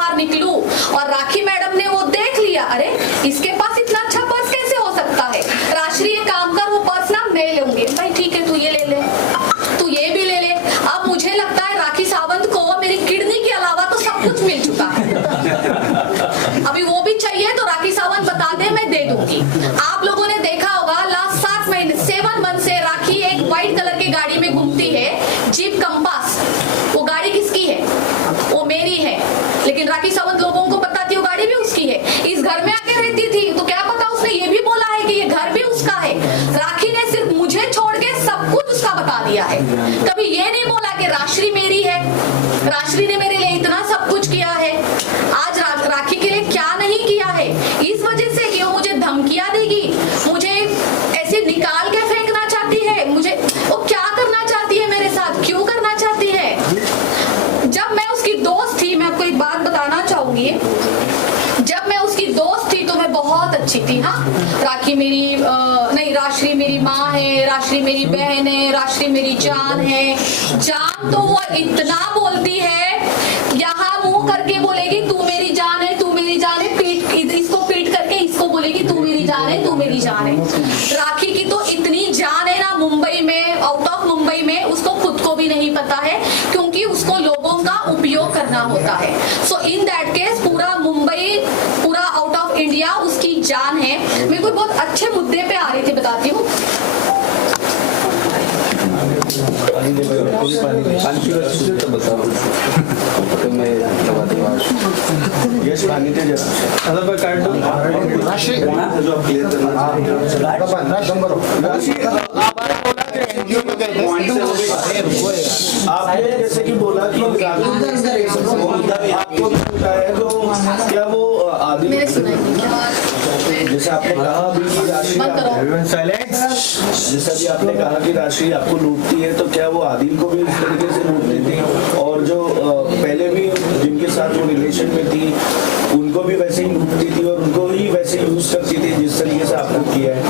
बाहर निकलूं और राखी मैडम ने वो देख लिया, अरे इसके पास इतना अच्छा पर्स कैसे हो सकता है, राजश्री ये काम कर, वो पर्स ना मैं लूंगी। भाई ठीक है, तू ये ले ले, तू ये भी ले ले। अब मुझे लगता है राखी सावंत को मेरी किडनी के अलावा तो सब कुछ मिल चुका है। अभी वो भी चाहिए तो राखी सावंत बता दे, मैं दे दूंगी। आप लोगों ने देखा होगा लास्ट 7 महीने 7 मंथ से राखी एक व्हाइट कलर की गाड़ी में घूमती है, जीप कंपास। वो गाड़ी किसकी है? वो मेरी है, लेकिन राखी सावंत लोगों को बताती है वो गाड़ी भी उसकी है। इस घर में आके रहती थी तो क्या पता उसने ये भी बोला है कि ये घर भी उसका है। राखी ने सिर्फ मुझे छोड़ के सब कुछ उसका बता दिया है, कभी ये नहीं बोला कि राजश्री मेरी है, राजश्री ने मेरे लिए इतना सब कुछ किया है। आज राखी के लिए क्या नहीं किया है, इस वजह से कि वो मुझे धमकियां देगी, मुझे ऐसे निकाल के फेंकना चाहती है, मुझे वो क्या करना चाहती है मेरे साथ, क्यों करना चाहती है। जब मैं उसकी दोस्त थी, मैं आपको एक बात बताना चाहूंगी, जब मैं उसकी दोस्त थी तो मैं बहुत अच्छी थी। हाँ, राखी मेरी नहीं, राजश्री मेरी माँ है, राजश्री मेरी बहन है, राजश्री मेरी जान है। जान तो वो इतना बोलती है, यहाँ मुंह करके बोलेगी तू मेरी जान है, तू मेरी जान है, पीठ इसको पीठ करके इसको बोलेगी तू मेरी जान है, तू मेरी जान है। राखी की तो इतनी जान है ना, मुंबई में, आउट ऑफ मुंबई में, उसको खुद को भी नहीं पता है, क्योंकि उसको लोगों का उपयोग करना होता है। सो इन दैट केस पूरा मुंबई, पूरा आउट ऑफ इंडिया उसकी जान है। मैं कोई बहुत अच्छे मुद्दे पे आ रही थी, बताती हूँ। आपने जैसे कि बोला कि आपको पूछा है तो क्या वो आदिल, जैसे आपने कहा अभी कि राशि, जैसा भी आपने कहा कि राशि आपको लूटती है, तो क्या वो आदिल को भी इस तरीके से लूटती थी, और जो पहले भी जिनके साथ वो रिलेशन में थी उनको भी वैसे ही लूटती थी और उनको ही वैसे यूज करती थी जिस तरीके से आपको किया है?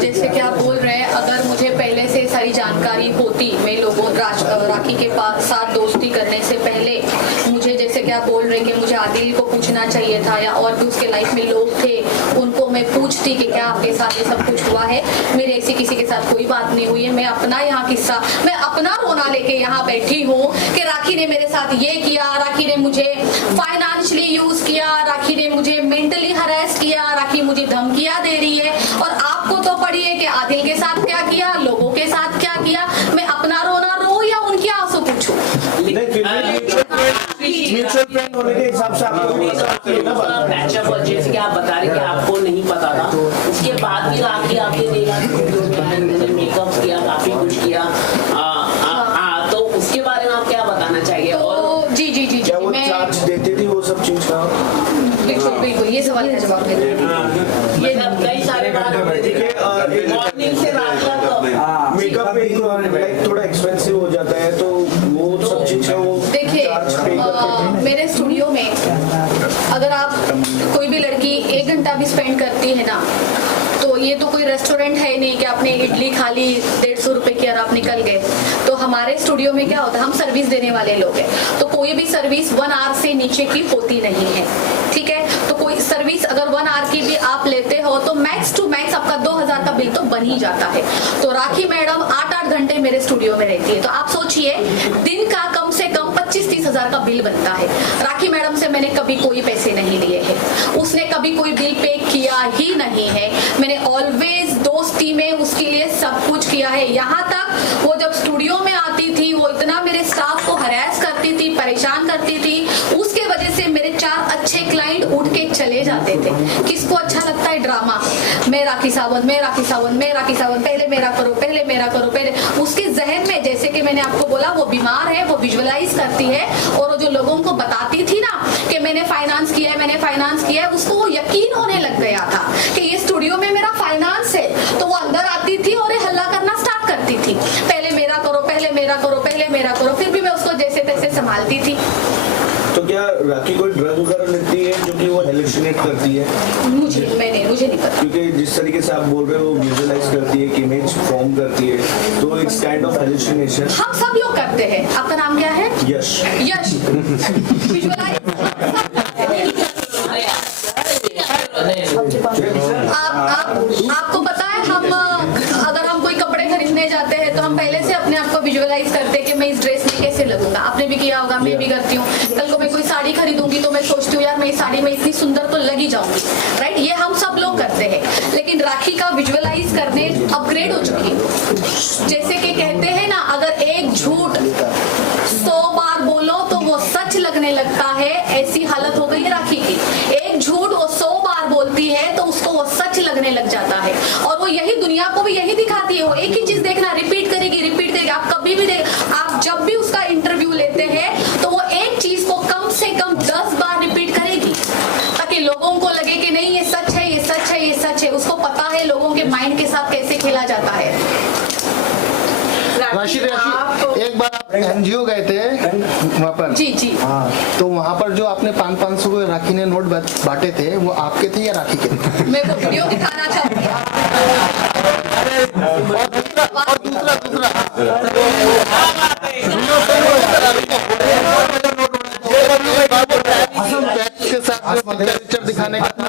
जैसे कि आप बोल रहे हैं, अगर मुझे पहले से सारी जानकारी होती, मैं लोगों राखी के साथ दोस्ती करने से पहले मुझे, जैसे कि आप बोल रहे हैं कि मुझे आदिल को पूछना चाहिए था, या और भी उसके लाइफ में लोग थे उनको मैं पूछती कि क्या आपके साथ ये सब कुछ हुआ है। मेरे ऐसी किसी के साथ कोई बात नहीं हुई है। मैं अपना यहाँ किस्सा, मैं अपना रोना लेके यहाँ बैठी हूँ कि राखी ने मेरे साथ ये किया, राखी ने मुझे फाइनेंशियली यूज किया, राखी ने मुझे मेंटली हरास किया, राखी मुझे धमकियां दे रही है। और आपको तो पड़ी है कि आदिल के साथ क्या किया, लोगों के साथ क्या किया। मैं अपना रोना रो या उनकी आंसू पूछूं? म्यूचुअल फ्रेंड होने के हिसाब से आपको जैसे कि आप बता रहे कि आपको नहीं पता था, उसके बाद भी राखी आपने देखा, मेकअप किया, काफी कुछ किया, तो उसके बारे में आप क्या बताना चाहिए? और जी जी जी, क्या वो चार्ज देती थी वो सब चीज का? बिल्कुल बिल्कुल, ये सवाल का जवाब है। ये कई सारे मॉर्निंग से रात तक मेकअप पे थोड़ा एक्सपेंसिव हो जाता है, तो वो सब चीज का वो देखिए, मेरे स्टूडियो में अगर आप कोई भी लड़की 1 घंटा भी स्पेंड करती है ना, तो ये तो कोई रेस्टोरेंट है नहीं कि आपने इडली खा ली 150 रुपए की और आप निकल गए। तो हमारे स्टूडियो में क्या होता है, हम सर्विस देने वाले लोग हैं, तो कोई भी सर्विस 1 आवर से नीचे की होती नहीं है, ठीक है। तो कोई सर्विस अगर 1 आवर की भी आप लेते हो तो मैक्स टू मैक्स आपका 2000 का बिल तो बन ही जाता है। तो राखी मैडम 8-8 घंटे मेरे स्टूडियो में रहती है, तो आप सोचिए दिन का कम से कम 25-30 हजार का बिल बनता है। राखी मैडम से मैंने कभी कोई पैसे नहीं लिए हैं, उसने कभी कोई बिल पे किया ही नहीं है। मैंने ऑलवेज दोस्ती में उसके लिए सब कुछ किया है। यहाँ तक वो जब स्टूडियो में आती थी, वो इतना मेरे स्टाफ को हरास करती थी, परेशान करती थी, उसके वजह से मेरे 4 अच्छे क्लाइंट उठ के चले जाते थे। किसको अच्छा लगता है ड्रामा, मैं राखी सावंत, मैं राखी सावंत, मैं राखी सावंत, पहले मेरा करो, पहले मेरा करो, पहले। उसके जहन में, जैसे कि मैंने आपको बोला, वो बीमार है, वो विजुअलाइज करती है, और वो जो लोगों को बताती थी ना कि मैंने फाइनेंस किया है, मैंने फाइनेंस किया है, उसको वो यकीन होने लग गया था कि ये स्टूडियो में मेरा फाइनेंस है। तो वो अंदर आती थी और हल्ला करना स्टार्ट करती थी, पहले मेरा करो, पहले मेरा करो, पहले मेरा करो। फिर भी मैं उसको जैसे तैसे संभालती थी। तो क्या राखी कोई ड्रग वगैरह लेती है जो कि वो हेल्प हेलुसिनेट करती है? मुझे नहीं पता। क्योंकि जिस तरीके से आप बोल रहे हो विजुअलाइज करती है, एक इमेज फॉर्म करती है, तो इट्स काइंड ऑफ हेलुसिनेशन। हम सब लोग करते हैं। आपका नाम क्या है? यश। यश विजुअलाइज आपको पता है, हम अगर हम कोई कपड़े खरीदने जाते हैं तो हम पहले से अपने आप को विजुअलाइज करते हैं कि मैं इस ड्रेस में कैसे लगूंगा। आपने भी किया होगा, मैं भी करती हूँ। कल को मैं कोई साड़ी खरीदूंगी तो मैं सोचती हूँ यार मैं इस साड़ी में इतनी सुंदर तो लगी जाऊंगी, राइट? ये हम सब लोग करते हैं। लेकिन राखी का विजुअलाइज करने अपग्रेड हो चुकी है। जैसे कि कहते हैं ना, अगर एक झूठ 100 बार बोलो तो वो सच लगने लगता है, ऐसी हालत हो गई है राखी की। एक झूठ वो 100 बार बोलती है तो उसको वो सच लगने लग जाता है, और वो यही दुनिया को भी यही दिखाती है। वो एक ही चीज देखना, रिपीट करेगी। आप कभी भी आप जब भी उसका इंटरव्यू लेते हैं तो वो एक चीज को कम से कम 10 बार रिपीट करेगी, ताकि लोगों को लगे कि नहीं ये सच है, ये सच है, ये सच है। उसको पता है लोगों के माइंड के साथ कैसे खेला जाता है। राशि एक बार आप एनजीओ गए थे वहाँ पर? जी। हाँ, तो वहाँ पर जो आपने 500 को राखी ने नोट बांटे थे, वो आपके थे या राखी के थे? मैं वो वीडियो दिखाना चाहती हूँ। और दूसरा के साथ जो पिक्चर दिखाने का था,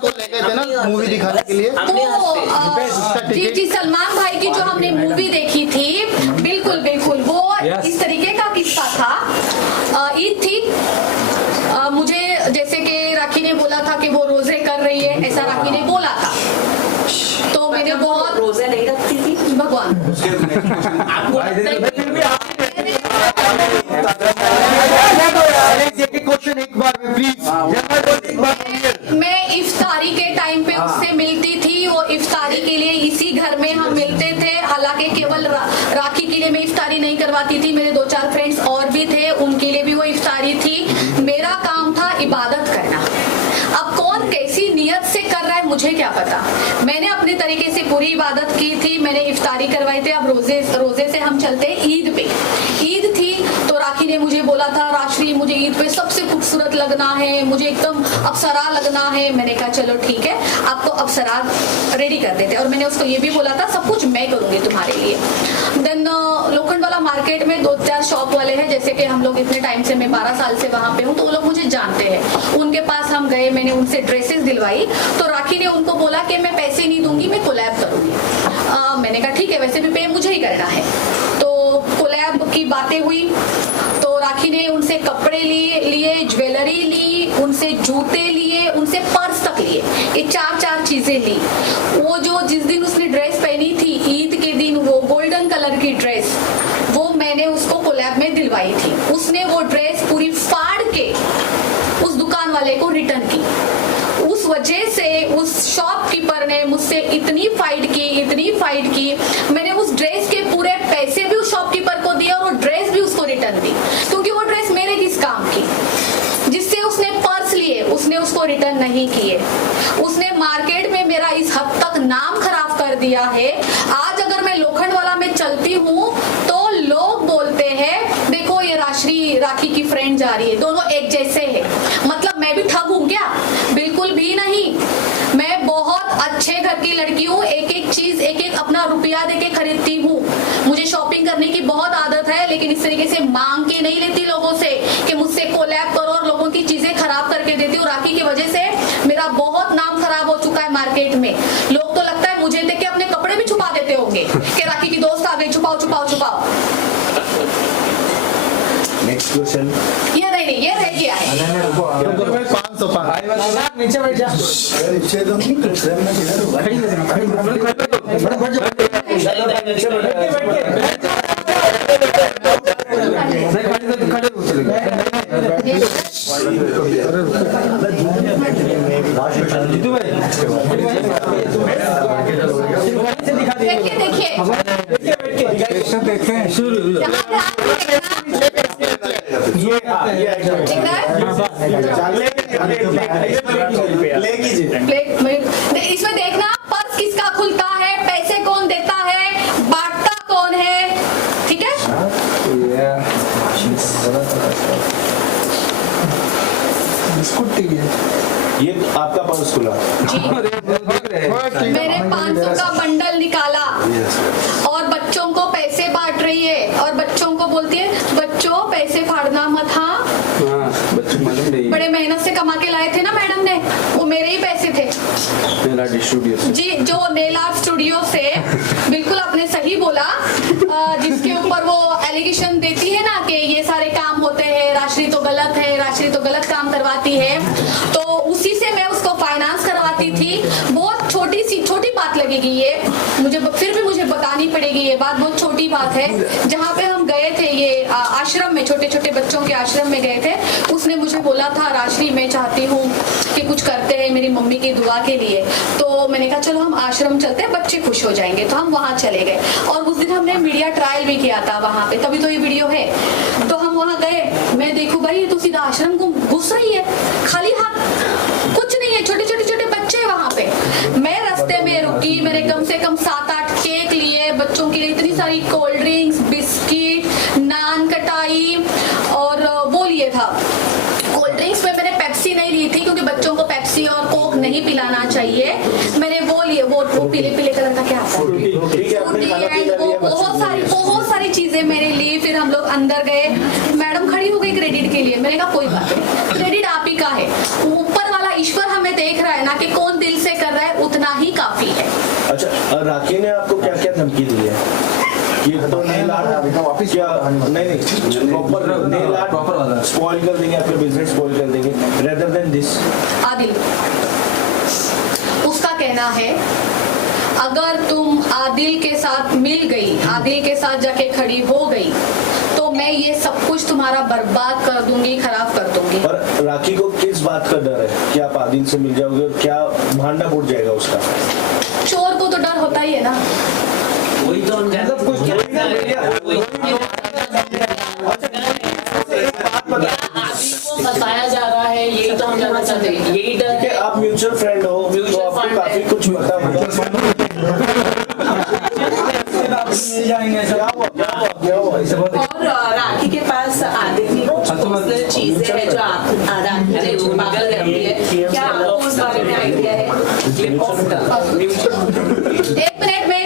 को ले गए थे ना मूवी दिखाने के लिए। जी सलमान भाई की जो हमने मूवी देखी थी, बिल्कुल वो इस तरीके का किस्सा था। ईद थी, मुझे जैसे कि राखी ने बोला था कि वो रोजे कर रही है, ऐसा राखी ने बोला था। तो मैंने बहुत रोजे नहीं रखती थी भगवान। क्वेश्चन एक बार में प्लीज। मैं इफ्तारी के टाइम पे उससे मिलती थी। वो इफ्तारी के लिए इसी घर में हम मिलते थे। हालांकि केवल राखी के लिए मैं इफ्तारी नहीं करवाती थी, मेरे 2-4 फ्रेंड्स और भी थे, उनके लिए भी वो इफ्तारी थी। मेरा काम था इबादत करना। अब कौन कैसी नियत से कर रहा है मुझे क्या पता। मैंने अपने तरीके से पूरी इबादत की थी, मैंने इफ्तारी करवाई थी। अब रोजे से हम चलते ईद पे। ईद थी तो राखी ने मुझे बोला था, राशि मुझे ईद पे सबसे खूबसूरत लगना है, मुझे एकदम अप्सरा लगना है। मैंने कहा चलो ठीक है, आपको अप्सरा रेडी कर देते। और मैंने उसको ये भी बोला था सब कुछ मैं करूंगी तुम्हारे लिए। देन लोखंडवाला मार्केट में 2-4 शॉप वाले हैं, जैसे कि हम लोग इतने टाइम से, मैं 12 साल से वहां पे हूँ, तो वो लोग मुझे जानते हैं। उनके पास हम गए, मैंने उनसे ड्रेसेस दिलवाई। तो राखी ने उनको बोला कि मैं पैसे नहीं दूंगी, मैं कोलैब करूंगी। मैंने कहा ठीक है, वैसे भी पे मुझे ही करना है। तो कोलैब की बातें हुई, तो राखी ने उनसे कपड़े लिए, ज्वेलरी ली, उनसे जूते लिए, उनसे पर्स तक लिए। ये 4 चीजें ली। वो जो जिस दिन उसने ड्रेस पहनी थी ईद के दिन, वो गोल्डन कलर की ड्रेस, वो मैंने उसको कोलैब में दिलवाई थी। उसने वो ड्रेस पूरी फाड़ के उस दुकान वाले को रिटर्न की। उस वजह से उस शॉपकीपर ने मुझसे इतनी फाइट की। मैंने उस ड्रेस के पूरे पैसे भी उस शॉपकीपर को दिए और वो ड्रेस भी उसको रिटर्न दी, क्योंकि वो ड्रेस मेरे किस काम की। जिससे उसने पर्स लिए, उसने उसको रिटर्न नहीं किए। उसने मार्केट में मेरा इस हद तक नाम खराब कर दिया है। आज अगर मैं लोखंडवाला में चलती हूँ तो लोग बोलते हैं देखो ये राखी की फ्रेंड जा रही है, दोनों एक जैसे हैं। मतलब मैं भी ठग हूँ क्या? बिल्कुल भी नहीं। मैं बहुत अच्छे घर की लड़की हूँ, एक चीज एक अपना रुपया देके खरीदती हूँ। मुझे शॉपिंग करने की बहुत आदत है, लेकिन इस तरीके से मांग के नहीं लेती लोगों से कि मुझसे कोलैब करो और लोगों की चीजें खराब करके देती हूँ। राखी की वजह से मेरा बहुत नाम खराब हो चुका है मार्केट में। लोग तो लगता है मुझे देख के अपने कपड़े भी छुपा देते होंगे कि राखी की दोस्त आ गई, छुपाओ। Next question. ये रह गया है। 505 नीचे बैठ जा। देखिए इसमें देखना पर्स किसका खुलता है, पैसे कौन देता है, बांटता कौन है, ठीक है। बिस्कुट टीवी है। ये आपका पर्स खुला। जी मैंने 500 का बंडल निकाला और बच्चों को पैसे बांट रही है और बच्चों को बोलती है बच्चों पैसे फाड़ना मत। हाँ बड़े मेहनत से कमा के लाए थे ना मैडम ने, वो मेरे ही पैसे थे जी। जो नेल आर्ट स्टूडियो से, बिल्कुल आपने सही बोला, जिसके ऊपर वो एलिगेशन देती है ना कि ये सारे काम होते हैं, राशि तो गलत है, राशि तो गलत काम करवाती है, तो उसी से मैं उसको फाइनेंस करवाती थी। बहुत छोटी बात लगेगी ये मुझे, फिर भी मुझे बतानी पड़ेगी, ये बात बहुत छोटी बात है। जहाँ पे हम गए थे ये आश्रम में, छोटे छोटे बच्चों के आश्रम में गए थे, उसने मुझे बोला था राशि मैं चाहती हूँ कि कुछ करते हैं मेरी मम्मी की दुआ के लिए, तो मैंने कहा चलो हम आश्रम चलते हैं, बच्चे खुश हो जाएंगे, तो हम वहाँ चले गए। और उस दिन हमने मीडिया ट्रायल भी किया था वहाँ पे, तभी तो ये वीडियो है। तो हम वहाँ गए, मैं देखूं भाई ये तो सीधा आश्रम को घुस रही है, खाली हाथ, कुछ नहीं है, छोटे छोटे बच्चे वहाँ पे। मैं रास्ते में रुकी, मैंने कम से कम 7-8 केक लिए बच्चों के लिए, इतनी सारी कोल्ड ड्रिंक्स, बिस्किट, नान कटाई और वो लिए था। कोल्ड ड्रिंक्स में मैंने पेप्सी नहीं ली थी क्योंकि बच्चों को पेप्सी और कोक नहीं पिलाना चाहिए, मैंने वो लिए, वो पीले कलर का क्या आता है, बहुत सारी चीजें मैंने ली। फिर हम लोग अंदर गए, मैडम खड़ी हो गई क्रेडिट के लिए, मैंने कहा कोई बात नहीं, क्रेडिट आप ही का है, ऊपर वाला ईश्वर हमें देख रहा है ना कि कौन दिल से कर रहा है, उतना ही काफी है। अच्छा, राखी ने आपको क्या क्या धमकी दी है? ये तो नेल आर्ट वापस क्या नहीं प्रॉपर नेल आर्ट स्पॉइल कर देंगे, आपके बिजनेस स्पॉइल कर देंगे, रेदर देन दिस। आदिल, उसका कहना है अगर तुम आदिल के साथ मिल गई, आदिल के साथ जाके खड़ी हो गई, तो मैं ये सब कुछ तुम्हारा बर्बाद कर दूंगी, खराब कर दूंगी। और राखी को किस बात का डर है कि आप आदिल से मिल जाओगे और क्या भांडा फूट जाएगा उसका? चोर को तो डर होता ही है ना। वही तो हम सब कुछ बताया जा रहा है, यही तो हम जानना चाहते हैं, यही डर है। आप म्यूचुअल फ्रेंड हो तो आपको काफी कुछ पता होगा। और राखी के पास आदिल की कुछ चीजें हैं जो राखी ने छुपा कर रखी है, क्या आपको उस बारे में आइडिया है? एक मिनट में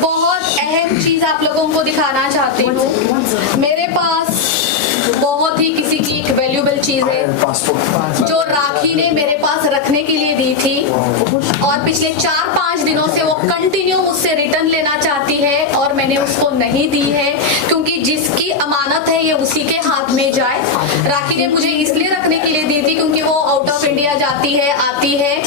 बहुत अहम चीज आप लोगों को दिखाना चाहती हूँ। मेरे पास बहुत ही किसी की एक वैल्यूएबल चीज है जो राखी ने मेरे पास रखने के लिए दी थी, और पिछले 4-5 दिनों से वो कंटिन्यू मुझसे रिटर्न लेना चाहती है और मैंने उसको नहीं दी है, क्योंकि जिसकी अमानत है ये उसी के हाथ में जाए। राखी ने मुझे इसलिए रखने के लिए दी थी क्योंकि वो आउट ऑफ इंडिया जाती है, आती है,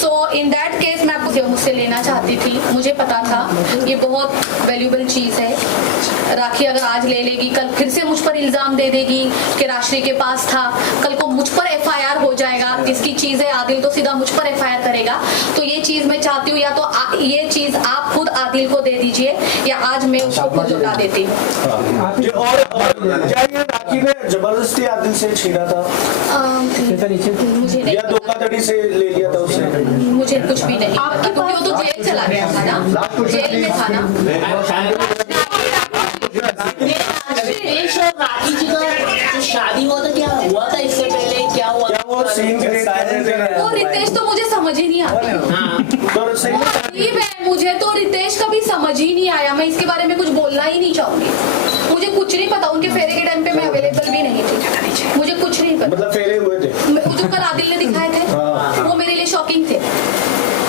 सो इन दैट केस मैं मुझसे लेना चाहती थी। मुझे पता था ये बहुत वैल्यूएबल चीज है। राखी अगर आज ले लेगी, कल फिर से मुझ पर इल्जाम दे देगी कि राशि के पास था, कल को मुझ पर एफआईआर हो जाएगा, जिसकी चीज है आदिल तो सीधा मुझ पर एफआईआर करेगा। तो ये चीज मैं चाहती हूँ या तो ये चीज आप खुद आदिल को दे दीजिए या आज मैं उसको खुद लौटा देती हूँ। और क्या ये राखी ने जबरदस्ती आदिल से छीना था मुझे नहीं या धोखाधड़ी से ले लिया था उसने? मुझे कुछ भी नहीं पता, क्योंकि वो तो जेल चला गया था ना, जेल में था ना। रितेश और राखी जी का जो शादी हुआ था, क्या हुआ था इससे पहले, क्या हुआ था? वो सीन क्रिएट कर रहे थे। वो रितेश तो मुझे समझ ही नहीं आता। हाँ, तो सही में अजीब है, मुझे तो रितेश कभी समझ ही नहीं आया। मैं इसके बारे में कुछ बोलना ही नहीं चाहूंगी, मुझे कुछ नहीं पता। उनके फेरे के टाइम पे मैं अवेलेबल भी नहीं थी, मुझे कुछ नहीं पता। मतलब फेरे हुए थे जो कल आदिल ने दिखाए थे वो मेरे लिए शॉकिंग थे।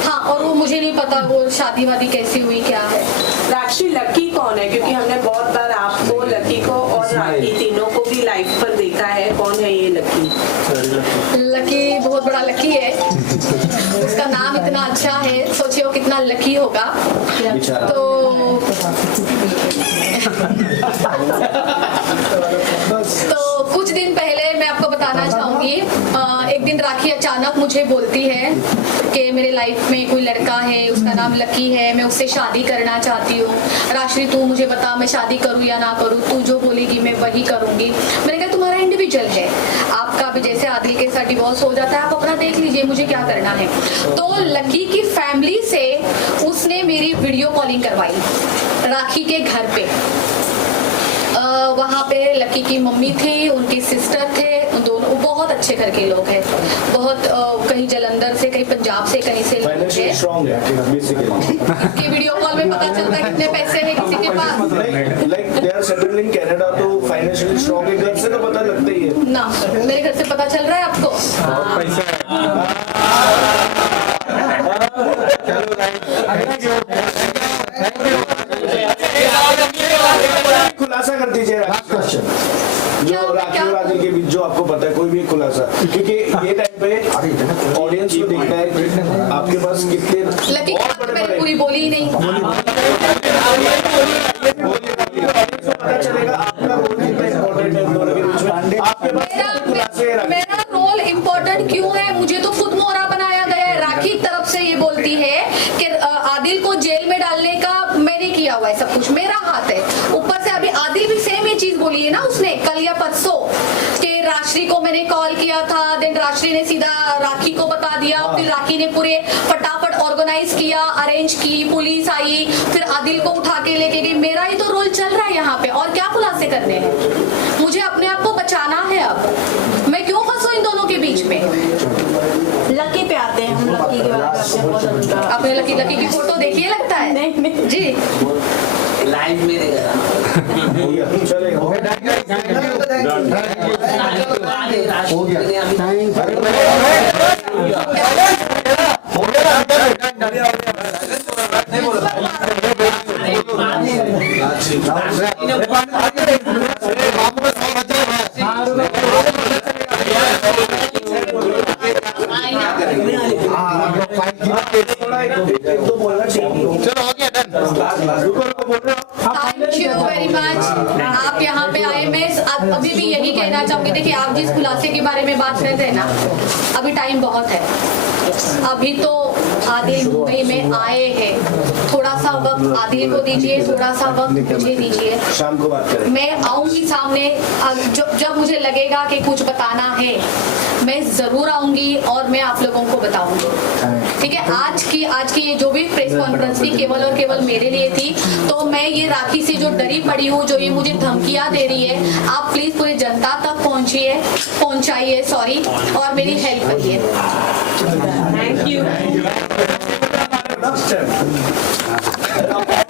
हाँ, और वो मुझे नहीं पता वो शादी वादी कैसी हुई, क्या है। राखी लकी कौन है? क्योंकि हमने बहुत बार आपको, लकी को और राखी तीनों को भी लाइव पर देखा है, कौन है ये लकी? लकी बहुत बड़ा लकी है, उसका नाम इतना अच्छा है, सोचिए वो कितना लकी होगा। तो कुछ दिन पहले मैं आपको बताना चाहूंगी, एक दिन राखी अचानक मुझे बोलती है कि मेरे लाइफ में कोई लड़का है, उसका नाम लकी है, मैं उससे शादी करना चाहती हूँ। राशि तू मुझे बता मैं शादी करूँ या ना करूँ, तू जो बोलेगी मैं वही करूँगी। मैंने कहा तुम्हारा इंडिविजुअल है, आपका भी जैसे आदिल के साथ डिवोर्स हो जाता है, आप अपना देख लीजिए, मुझे क्या करना है। तो लकी की फैमिली से उसने मेरी वीडियो कॉलिंग करवाई राखी के घर पे। वहाँ पे लकी की मम्मी थी, उनकी सिस्टर थे, दोनों बहुत अच्छे के लोग हैं, बहुत कहीं जलंधर से, कहीं पंजाब से, कहीं से लोग फाइनेंशियली हैं। स्ट्रांग है बेसिकली। इसके वीडियो कॉल में पता चलता है कितने पैसे हैं किसी के पास। Like they are settled in Canada, तो फाइनेंशियली स्ट्रांग है, घर से तो पता लगता ही है। ना मेरे घर से पता चल रहा है आपको। खुलासा कर दीजिए जो राखी और आदिल के बीच जो आपको पता है, कोई भी एक खुलासा, क्योंकि ये टाइम पे ऑडियंस को देखना है कि आपके पास कितने लकी और बात तो बड़े मैंने बड़े पूरी बोली ही नहीं। पता चलेगा आपका रोल कितना इम्पोर्टेंट है इन दोनों के बीच में। आपके पास खुलासे हैं। मेरा रोल इम्पोर्टेंट क्यों है? मुझे तो खुद मोहरा बनाया गया है। राखी की तरफ से ये बोलती है कि आदिल को जेल में डालने का मैंने किया हुआ है, सब कुछ मेरा हाथ है। ऊपर से अभी आदिल भी सेम ये चीज बोली है ना उसने, कल या परसों, कि राशि को मैंने कॉल किया था, देन राशि ने सीधा राखी को बता दिया, फिर राखी ने पूरे फटाफट ऑर्गेनाइज किया, अरेंज की, पुलिस आई, फिर आदिल को उठा के लेके गई। मेरा ही तो रोल चल रहा है यहाँ पे, और क्या खुलासे करने हैं? मुझे अपने आप को बचाना है। अब मैं क्यों फंसू इन दोनों के बीच में? लकी पे आते हैं हम, लकी के बारे में बहुत उनका आपने लकी की फोटो देखिए लगता है? नहीं जी लाइव में देखा हो गया, चलेगा। हो गया। थोड़ा एक दो बोलना चाहिए। चलो हो गया, डन। रुको बोल रहे हो। थैंक यू वेरी मच, आप यहाँ पे आए। मैं अभी भी यही कहना चाहूंगी, देखिए आप जिस खुलासे के बारे में बात कर रहे हैं ना, अभी टाइम बहुत है। अभी तो आदिल मुंबई में आए हैं, थोड़ा सा वक्त आदिल को दीजिए, थोड़ा सा वक्त मुझे दीजिए। शाम को बात करें। मैं आऊंगी सामने, जब मुझे लगेगा कि कुछ बताना है मैं जरूर आऊंगी और मैं आप लोगों को बताऊंगी। ठीक है, आज की ये जो भी प्रेस कॉन्फ्रेंस थी केवल और केवल मेरे लिए थी। तो मैं ये राखी से जो डरी पड़ी हूँ, जो ये मुझे धमकियां दे रही है, आप प्लीज पूरी जनता तक पहुंचाइए सॉरी, और मेरी हेल्प करिए। Thank you.